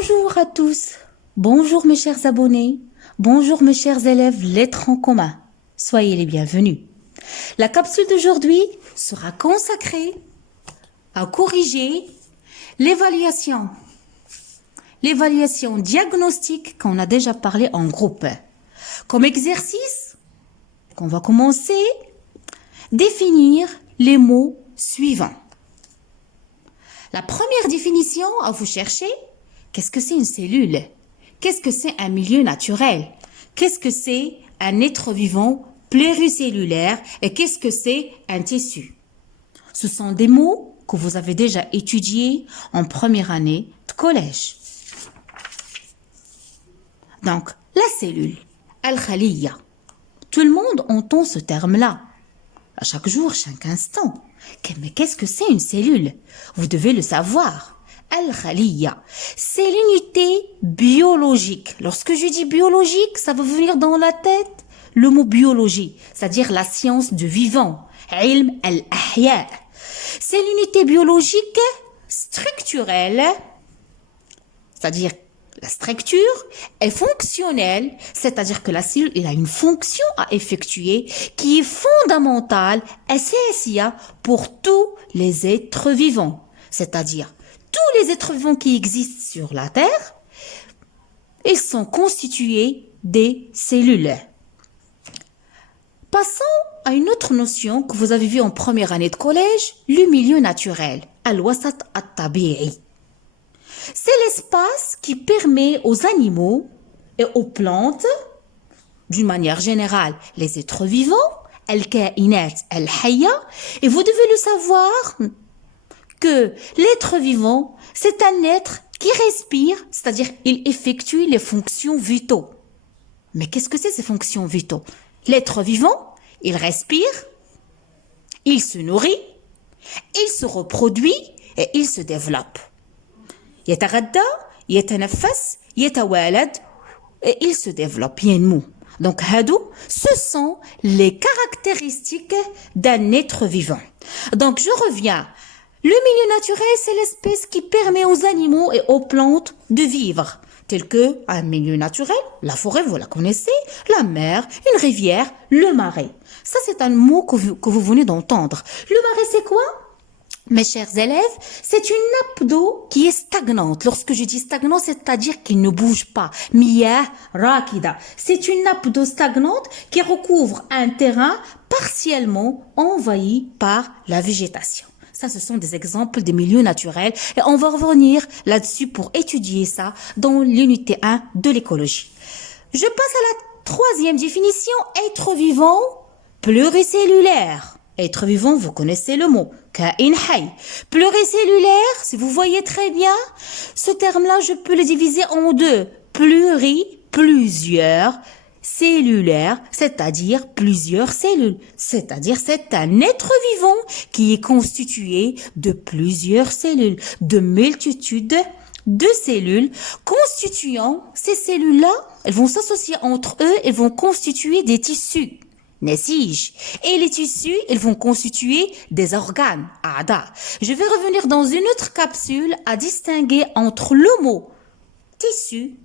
Bonjour à tous, bonjour mes chers abonnés, bonjour mes chers élèves lettres en commun. Soyez les bienvenus. La capsule d'aujourd'hui sera consacrée à corriger l'évaluation diagnostique qu'on a déjà parlé en groupe. Comme exercice, qu'on va commencer, définir les mots suivants. La première définition à vous chercher, qu'est-ce que c'est une cellule? Qu'est-ce que c'est un milieu naturel? Qu'est-ce que c'est un être vivant pluricellulaire? Et qu'est-ce que c'est un tissu? Ce sont des mots que vous avez déjà étudiés en première année de collège. Donc, la cellule, al-khaliya. Tout le monde entend ce terme-là. À chaque jour, chaque instant. Mais qu'est-ce que c'est une cellule? Vous devez le savoir. Al-khaliya, c'est l'unité biologique. Lorsque je dis biologique, ça va venir dans la tête le mot biologie, c'est-à-dire la science du vivant. Ilm al-ahya. C'est l'unité biologique structurelle, c'est-à-dire la structure est fonctionnelle, c'est-à-dire que la cellule a une fonction à effectuer qui est fondamentale, essentielle pour tous les êtres vivants. C'est-à-dire tous les êtres vivants qui existent sur la Terre, ils sont constitués des cellules. Passons à une autre notion que vous avez vue en première année de collège, le milieu naturel, al-wasat at-tabi'i. C'est l'espace qui permet aux animaux et aux plantes, d'une manière générale, les êtres vivants, al-kainat al-hayya, et vous devez le savoir que l'être vivant, c'est un être qui respire, c'est-à-dire il effectue les fonctions vitaux. Mais qu'est-ce que c'est ces fonctions vitaux? L'être vivant, il respire, il se nourrit, il se reproduit et il se développe. يتغذى يتنفس يتوالد et il se développe ينمو. Donc ce sont les caractéristiques d'un être vivant. Donc je reviens. Le milieu naturel, c'est l'espèce qui permet aux animaux et aux plantes de vivre, tel que un milieu naturel, la forêt, vous la connaissez, la mer, une rivière, le marais. Ça, c'est un mot que vous venez d'entendre. Le marais, c'est quoi? Mes chers élèves, c'est une nappe d'eau qui est stagnante. Lorsque je dis stagnant, c'est-à-dire qu'il ne bouge pas. Miyah rakida. C'est une nappe d'eau stagnante qui recouvre un terrain partiellement envahi par la végétation. Ça, ce sont des exemples des milieux naturels et on va revenir là-dessus pour étudier ça dans l'unité 1 de l'écologie. Je passe à la troisième définition, être vivant pluricellulaire. Être vivant, vous connaissez le mot. Kain hay. Pluricellulaire, si vous voyez très bien, ce terme-là, je peux le diviser en deux. Plusieurs, cellulaire, c'est-à-dire plusieurs cellules. C'est-à-dire c'est un être vivant qui est constitué de plusieurs cellules, de multitudes de cellules constituant ces cellules-là. Elles vont s'associer entre eux, elles vont constituer des tissus. Nesij. Et les tissus, ils vont constituer des organes. Ada. Je vais revenir dans une autre capsule à distinguer entre le mot tissu,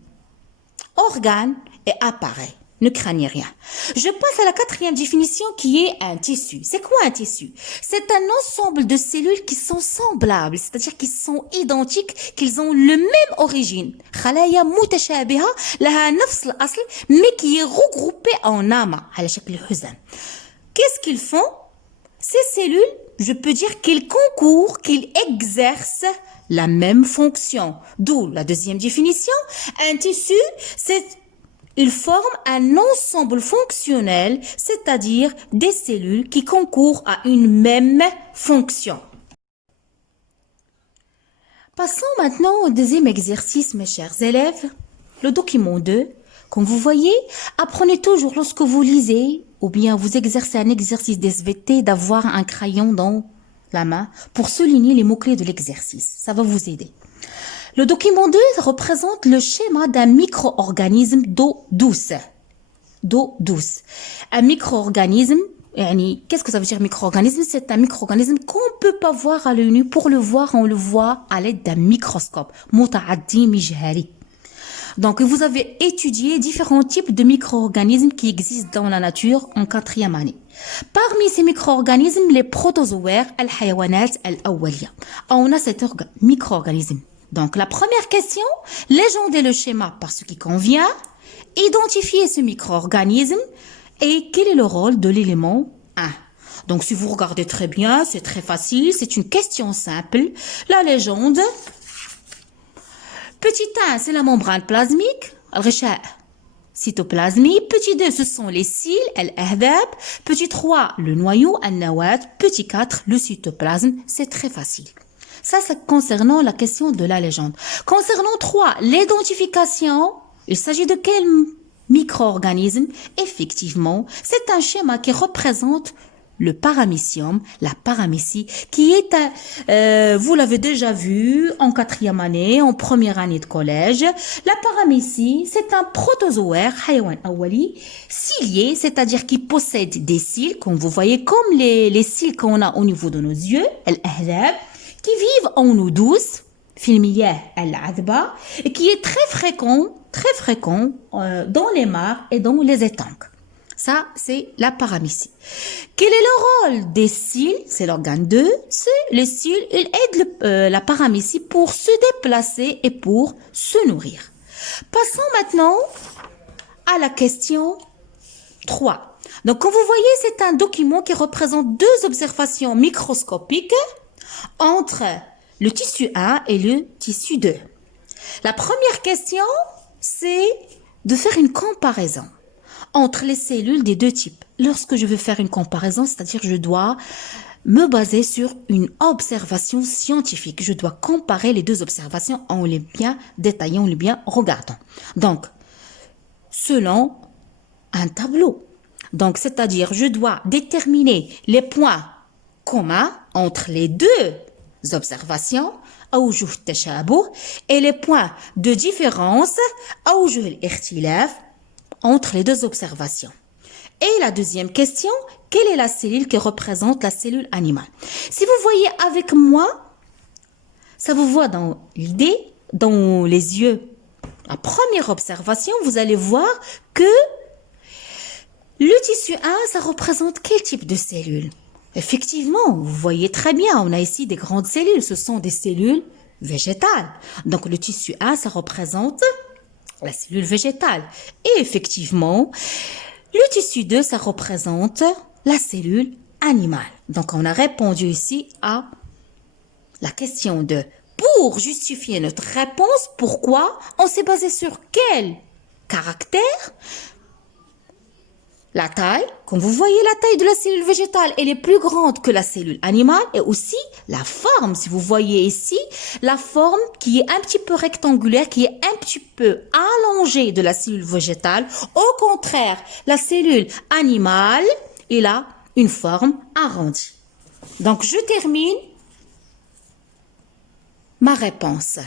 organe et appareil. Ne craignez rien. Je passe à la quatrième définition qui est un tissu. C'est quoi un tissu? C'est un ensemble de cellules qui sont semblables, c'est-à-dire qui sont identiques, qu'ils ont le même origine. Khalaya mutashabiha laha nafs al-asl, mais qui est regroupée en ama, ala shakl huzan. Qu'est-ce qu'ils font? Ces cellules, je peux dire qu'ils concourent, qu'ils exercent la même fonction. D'où la deuxième définition. Un tissu, il forme un ensemble fonctionnel, c'est-à-dire des cellules qui concourent à une même fonction. Passons maintenant au deuxième exercice, mes chers élèves. Le document 2, comme vous voyez, apprenez toujours lorsque vous lisez ou bien vous exercez un exercice d'SVT d'avoir un crayon dans la main pour souligner les mots-clés de l'exercice. Ça va vous aider. Le document 2 représente le schéma d'un micro-organisme d'eau douce. D'eau douce. Un micro-organisme Qu'est-ce que ça veut dire micro-organisme? C'est un micro-organisme qu'on ne peut pas voir à l'œil nu. Pour le voir, on le voit à l'aide d'un microscope. متعدي مجهري. Donc, vous avez étudié différents types de micro-organismes qui existent dans la nature en 4e année. Parmi ces micro-organismes, les protozoaires, al-hayawanat al-awwaliya. On a cet micro-organisme. Donc, la première question, légendez le schéma par ce qui convient, identifiez ce micro-organisme et quel est le rôle de l'élément 1. Donc, si vous regardez très bien, c'est très facile, c'est une question simple. La légende, petit 1, c'est la membrane plasmique, al-ghisha' cytoplasmie. Petit 2, ce sont les cils, al-ahdab. Petit 3, le noyau, al-nawat. Petit 4, le cytoplasme. C'est très facile. Ça, c'est concernant la question de la légende. Concernant 3, l'identification, il s'agit de quel micro-organisme? Effectivement, c'est un schéma qui représente le paramecium, la paramécie, qui est, vous l'avez déjà vu en 4e année, en première année de collège. La paramécie, c'est un protozoaire, hayawan awali, cilié, c'est-à-dire qui possède des cils, comme vous voyez, comme les cils qu'on a au niveau de nos yeux, al-ahdab, qui vivent en eau douce, filmiyah al-adba, et qui est très fréquent dans les mares et dans les étangs. Ça, c'est la paramécie. Quel est le rôle des cils? C'est l'organe 2. Les cils, ils aident la paramécie pour se déplacer et pour se nourrir. Passons maintenant à la question 3. Donc, comme vous voyez, c'est un document qui représente 2 observations microscopiques entre le tissu 1 et le tissu 2. La première question, c'est de faire une comparaison entre les cellules des 2 types. Lorsque je veux faire une comparaison, c'est-à-dire je dois me baser sur une observation scientifique. Je dois comparer les 2 observations en les bien détaillant, en les bien regardant. Donc, selon un tableau. Donc, c'est-à-dire je dois déterminer les points communs entre les 2 observations, أوجه التشابه, et les points de différence, أوجه الاختلاف, entre les 2 observations. Et la deuxième question, quelle est la cellule qui représente la cellule animale? Si vous voyez avec moi, ça vous voit dans l'idée, dans les yeux. La première observation, vous allez voir que le tissu 1, ça représente quel type de cellule? Effectivement, vous voyez très bien, on a ici des grandes cellules, ce sont des cellules végétales. Donc le tissu 1, ça représente la cellule végétale. Et effectivement, le tissu 2, ça représente la cellule animale. Donc, on a répondu ici à la question 2. Pour justifier notre réponse, pourquoi? On s'est basé sur quel caractère? La taille, comme vous voyez, la taille de la cellule végétale, elle est plus grande que la cellule animale, et aussi la forme. Si vous voyez ici, la forme qui est un petit peu rectangulaire, qui est un petit peu allongée de la cellule végétale. Au contraire, la cellule animale, elle a une forme arrondie. Donc, je termine ma réponse.